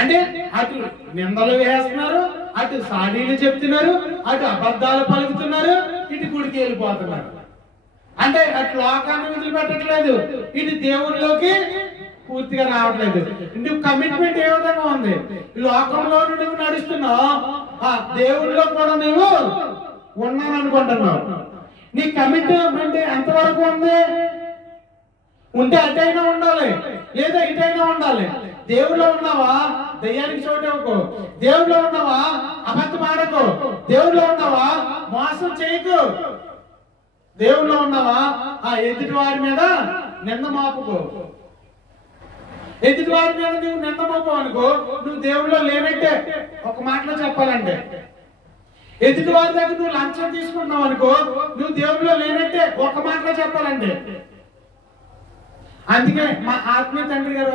అంటే అటు నిందలు వేస్తున్నారు, అటు సాడీలు చెప్తున్నారు, అటు అబద్ధాలు పలుకుతున్నారు, ఇటు గుడికి వెళ్ళిపోతున్నారు. అంటే అటు లోకాన్ని వదిలిపెట్టట్లేదు, ఇటు దేవుళ్ళలోకి పూర్తిగా రావట్లేదు. నువ్వు కమిట్మెంట్ ఏ విధంగా ఉంది? లోకంలో నువ్వు నడుస్తున్నావు, దేవుళ్ళలో కూడా నువ్వు ఉన్నాను అనుకుంటున్నావు. నీ కమిట్మెంట్ ఎంతవరకు ఉంది? ఉంటే అటైనా ఉండాలి, లేదా ఇటైనా ఉండాలి. దేవుళ్ళో ఉన్నావా, దయ్యానికి చోటు ఇవ్వకు. దేవుళ్ళో ఉన్నావా, అబద్ధం ఆడకు. దేవుళ్ళో ఉన్నావా, మోసం చేయకు. దేవుళ్ళో ఉన్నావా, ఎదుటి వారి మీద నింద మోపకు. ఎదుటి వారి మీద నువ్వు నింద మోపవు అనుకో, నువ్వు దేవుళ్ళో లేనంటే. ఒక మాటలో చెప్పాలంటే, ఎదుటి వారి దగ్గర నువ్వు లంచం తీసుకుంటున్నావు అనుకో, నువ్వు దేవుళ్ళో లేనంటే. ఒక మాటలో చెప్పాలంటే. అందుకే మా ఆత్మీయ తండ్రి గారు